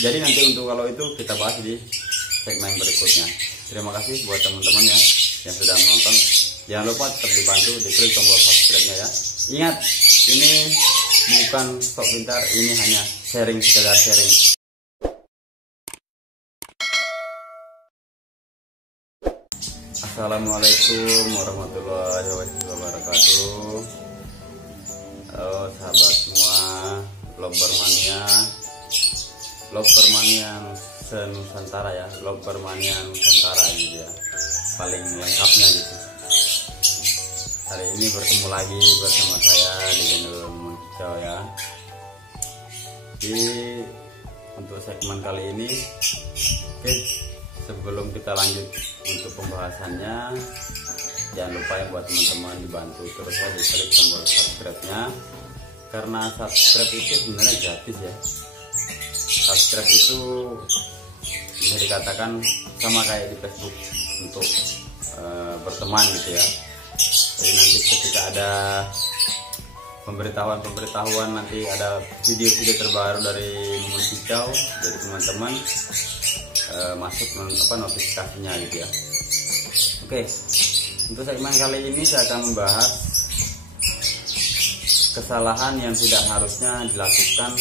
Jadi nanti untuk kalau itu kita bahas di segmen berikutnya. Terima kasih buat teman-teman ya yang sudah menonton. Jangan lupa tetap dibantu diklik tombol subscribe-nya ya. Ingat, ini bukan sok pintar, ini hanya sharing, sekedar sharing. Assalamualaikum warahmatullahi wabarakatuh. Halo sahabat semua, Lobermania se-Nusantara ya, Lobermania Nusantara gitu ya, paling lengkapnya gitu. Hari ini bertemu lagi bersama saya di channel Muncul ya. Untuk segmen kali ini, oke, sebelum kita lanjut untuk pembahasannya, jangan lupa ya buat teman-teman dibantu terus ya diklik tombol subscribe-nya, karena subscribe itu sebenarnya gratis ya. Subscribe itu bisa dikatakan sama kayak di Facebook untuk berteman gitu ya. Jadi nanti ketika ada pemberitahuan nanti ada video-video terbaru dari Muncul dari teman-teman, masuk notifikasinya gitu ya. Oke, untuk segmen kali ini saya akan membahas kesalahan yang tidak harusnya dilakukan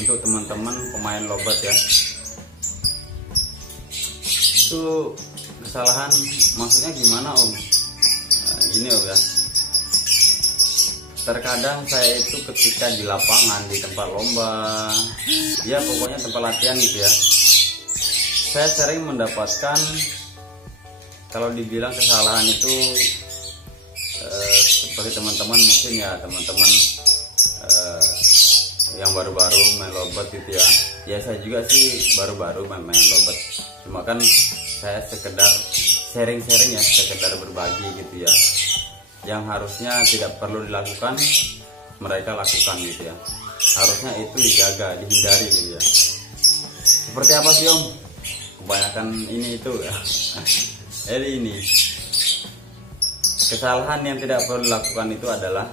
untuk teman-teman pemain lowbat ya. Itu kesalahan maksudnya gimana Om? Nah, gini Om ya. Terkadang saya itu ketika di lapangan, di tempat lomba, ya pokoknya tempat latihan gitu ya, saya sering mendapatkan, kalau dibilang kesalahan itu seperti teman-teman mungkin ya, teman-teman yang baru-baru main lowbat gitu ya. Ya saya juga sih baru-baru main lowbat, cuma kan saya sekedar sharing-sharing ya, sekedar berbagi gitu ya. Yang harusnya tidak perlu dilakukan, mereka lakukan gitu ya. Harusnya itu dijaga, dihindari gitu ya. Seperti apa sih Om? Kebanyakan ini itu ya. Jadi ini kesalahan yang tidak perlu dilakukan itu adalah,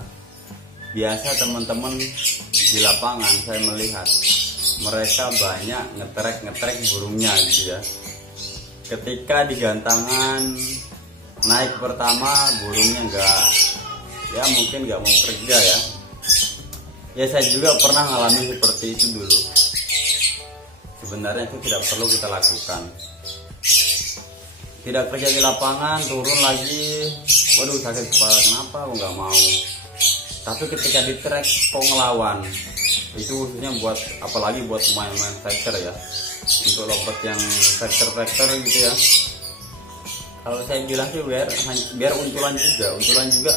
biasa teman-teman di lapangan saya melihat mereka banyak ngetrek burungnya gitu ya. Ketika digantangan naik pertama, burungnya mungkin nggak mau kerja ya. Ya saya juga pernah ngalamin seperti itu dulu. Sebenarnya itu tidak perlu kita lakukan. Tidak kerja di lapangan, turun lagi, waduh sakit kepala, kenapa aku nggak mau. Tapi ketika di trek kok ngelawan, itu khususnya buat, apalagi buat pemain-pemain fighter ya, untuk lowbat yang fighter gitu ya. Kalau saya bilang sih biar untulan juga,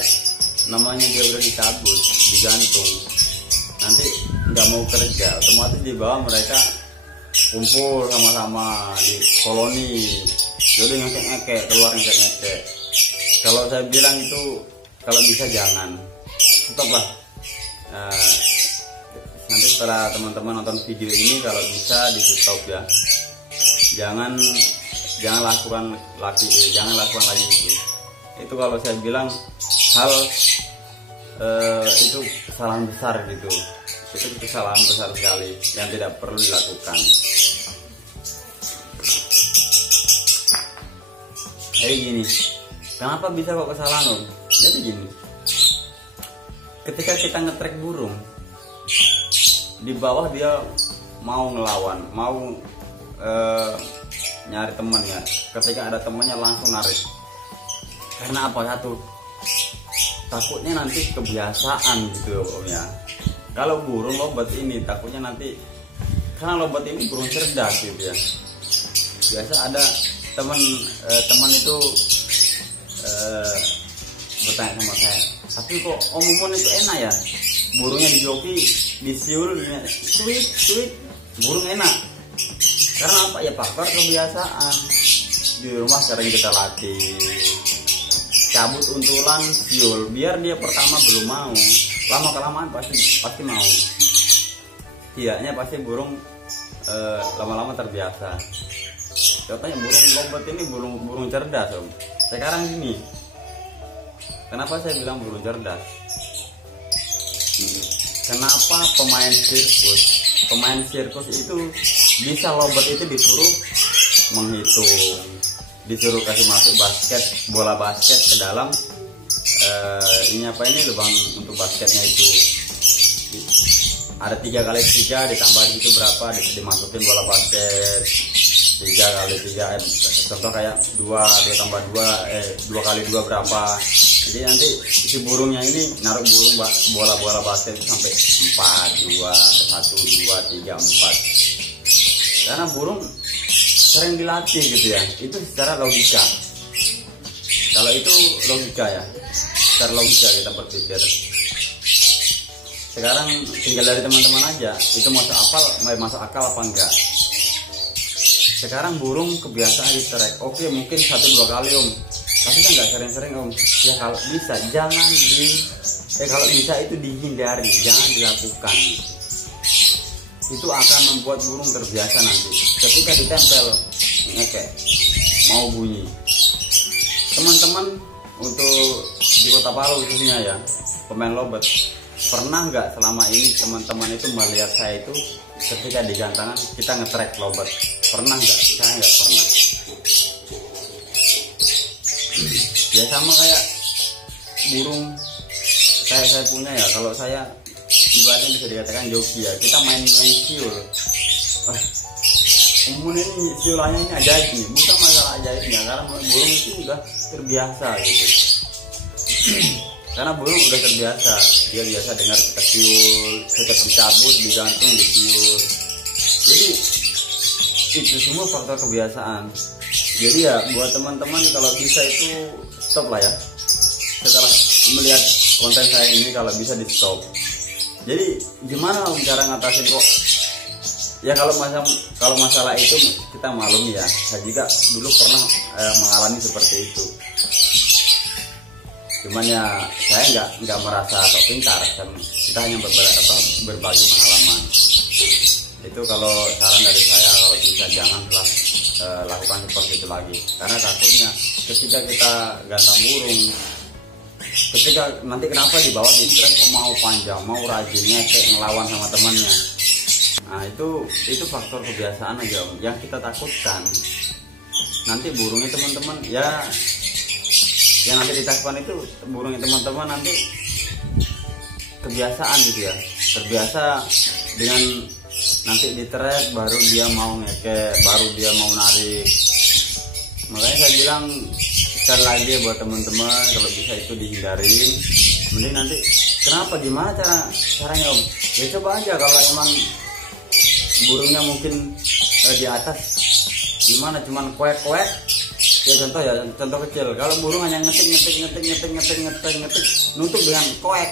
namanya dia udah dicabut, digantung, nanti nggak mau kerja, otomatis di bawah mereka kumpul sama-sama di koloni, jadi ngekek keluar ngekek. Kalau saya bilang itu, kalau bisa jangan, stop lah. Nanti setelah teman-teman nonton video ini, kalau bisa di stop ya, jangan lakukan lagi itu. Itu kalau saya bilang hal itu kesalahan besar gitu. Itu kesalahan besar sekali yang tidak perlu dilakukan. Jadi gini, kenapa bisa kok kesalahan Om? Jadi gini, ketika kita ngetrek burung, di bawah dia mau ngelawan, mau nyari temannya. Ketika ada temannya langsung narik. Karena apa? Satu, takutnya nanti kebiasaan gitu Om ya. Kalau burung lowbat ini takutnya nanti, karena lowbat ini burung cerdas gitu ya. Biasa ada teman itu bertanya sama saya, tapi kok Om Mumun itu enak ya, burungnya dijoki, disiul, sweet, burung enak. Karena apa ya, faktor kebiasaan. Di rumah sering kita latih, cabut untulan, siul, biar dia pertama belum mau, lama kelamaan pasti mau. Tidaknya pasti burung lama-lama terbiasa. Contohnya burung lowbat ini burung cerdas Om. Sekarang gini, kenapa saya bilang burung cerdas? Kenapa pemain sirkus pemain sirkus itu bisa lobet itu disuruh menghitung, disuruh kasih masuk bola basket ke dalam ini lubang untuk basketnya itu. Ada 3 kali 3 ditambah di situ berapa, dimasukin bola basket 3 kali 3, contoh kayak 2 tambah 2 kali 2 berapa. Jadi nanti si burungnya ini naruh bola basket itu sampai 4, 2, 1, 2, 3, 4. Karena burung sering dilatih gitu ya, itu secara logika. Kalau itu logika ya, secara logika kita berpikir. Sekarang tinggal dari teman-teman aja, itu masuk akal apa enggak. Sekarang burung kebiasaan di trek, oke mungkin 1-2 kali om, tapi kan nggak sering-sering om. Ya kalau bisa kalau bisa itu dihindari, jangan dilakukan. Itu akan membuat burung terbiasa nanti. Ketika ditempel ngekek, mau bunyi. Teman-teman untuk di Kota Palu khususnya ya, pemain lobet, pernah nggak selama ini teman-teman itu melihat saya itu ketika di gantangan kita ngetrek lobet? Pernah nggak? Saya nggak pernah. Ya sama kayak burung saya punya ya, kalau saya ibaratnya bisa dikatakan joki ya, kita main siul. Umumnya ini siulannya ini ajaib nih, bukan masalah ajaibnya, karena burung itu udah terbiasa gitu. Karena burung udah terbiasa, dia biasa dengar kita siul, kita mencabut, digantung, disiul. Jadi itu semua faktor kebiasaan. Jadi ya buat teman-teman kalau bisa itu stop lah ya. Setelah melihat konten saya ini kalau bisa di stop. Jadi gimana cara ngatasin kok? Ya kalau masalah itu kita maklum ya. Saya juga dulu pernah mengalami seperti itu. Cuman ya saya nggak merasa sok pintar, kan kita hanya berbagi pengalaman. Itu kalau saran dari saya, kalau bisa janganlah lakukan seperti itu lagi, karena takutnya ketika kita gantang burung, ketika nanti kenapa dibawa di trek kok mau panjang, mau rajinnya kayak ngelawan sama temannya. Nah itu faktor kebiasaan aja om, yang kita takutkan nanti burungnya teman-teman ya yang nanti ditakutkan itu burungnya teman-teman nanti kebiasaan gitu ya, terbiasa dengan nanti di trek baru dia mau ngekek, baru dia mau narik. Makanya saya bilang sekali lagi buat teman-teman, kalau bisa itu dihindarin. Mending nanti gimana caranya om? Ya coba aja kalau emang burungnya mungkin di atas, gimana cuman kuek-kuek ya, contoh kecil. Kalau burung hanya ngetik nutup dengan kuek,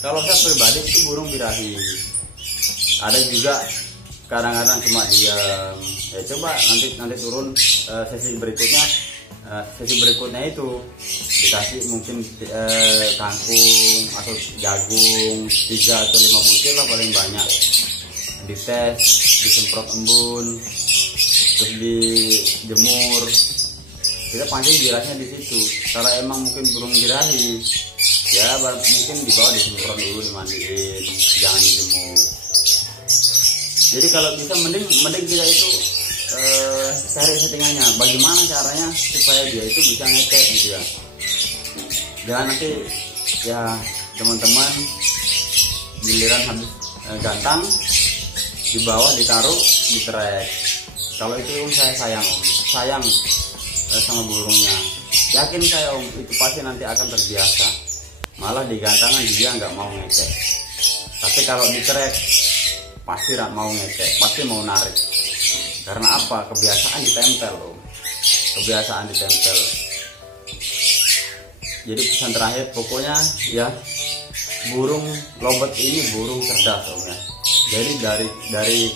kalau saya pribadi itu burung birahi. Ada juga kadang-kadang cuma diam. Ya coba nanti turun sesi berikutnya itu dikasih mungkin kangkung atau jagung 3 atau 5 butir lah paling banyak, dites, disemprot embun, terus dijemur. Kita pancing birahinya di situ. Kalau emang mungkin burung birahi ya mungkin dibawa disemprot dulu, dimandiin, jangan dijemur. Jadi kalau bisa mending kita itu cari settingannya, bagaimana caranya supaya dia itu bisa ngekek gitu ya. Jangan nanti ya teman-teman giliran habis gantang di bawah ditaruh di trek. Kalau itu saya sayang sama burungnya. Yakin saya om, itu pasti nanti akan terbiasa. Malah di gantangan dia nggak mau ngekek. Tapi kalau di trek pasti mau ngecek, pasti mau narik. Karena apa? Kebiasaan ditempel om. Kebiasaan ditempel. Jadi pesan terakhir pokoknya ya, burung lobet ini burung cerdas om ya. Jadi dari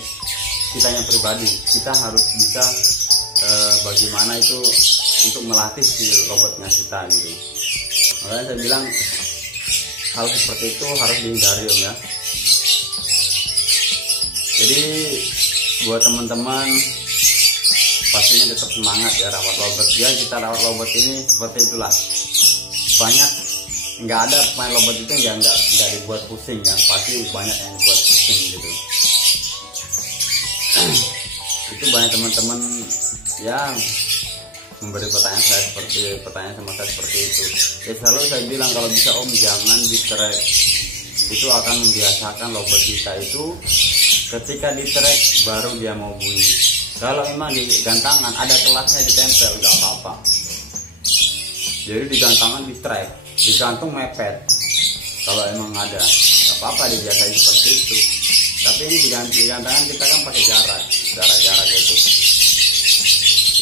kitanya pribadi, kita harus bisa bagaimana itu untuk melatih si lobetnya kita gitu. Makanya saya bilang hal seperti itu harus dihindari om ya. Jadi buat teman-teman pastinya tetap semangat ya rawat lobet ya. Kita rawat lobet ini seperti itulah, banyak nggak ada pemain lobet itu nggak dibuat pusing ya, pasti banyak yang dibuat pusing gitu. Itu banyak teman-teman yang memberi pertanyaan sama saya seperti itu. Ya selalu saya bilang kalau bisa om jangan di track, itu akan membiasakan lobot kita itu ketika di track baru dia mau bunyi. Kalau memang di gantangan ada kelasnya ditempel nggak apa-apa. Jadi di gantangan di track, digantung mepet. Kalau emang ada nggak apa-apa dibiasain seperti itu. Tapi ini di gantangan kita kan pakai jarak itu.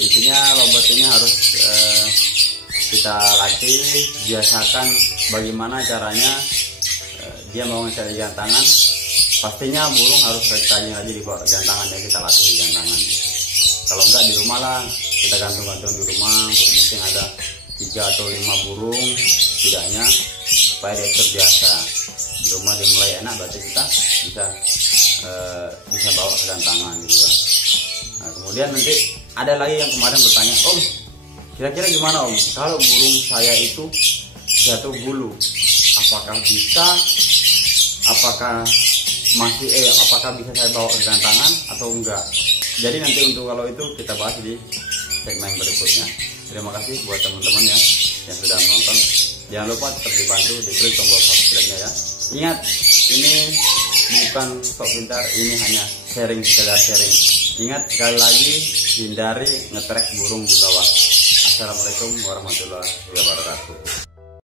Intinya lobot ini harus kita latih, biasakan bagaimana caranya dia mau mencari gantangan. Pastinya burung harus rajin di bawah gantangan ya, kita latih di gantangan. Kalau enggak di rumah lah, kita gantung-gantung di rumah, mungkin ada 3 atau 5 burung setidaknya supaya dia terbiasa. Di rumah dia mulai enak, berarti kita bisa bawa ke gantangan gitu ya. Nah, kemudian nanti ada lagi yang kemarin bertanya, om kira-kira gimana om kalau burung saya itu jatuh bulu, apakah bisa apakah bisa saya bawa ke gantangan atau enggak. Jadi nanti untuk kalau itu kita bahas di segmen berikutnya. Terima kasih buat teman-teman ya yang sudah menonton. Jangan lupa tetap dibantu diklik tombol subscribe-nya ya. Ingat, ini bukan sok pintar, ini hanya sekedar sharing. Ingat sekali lagi, hindari ngetrek burung di bawah. Assalamualaikum warahmatullahi wabarakatuh.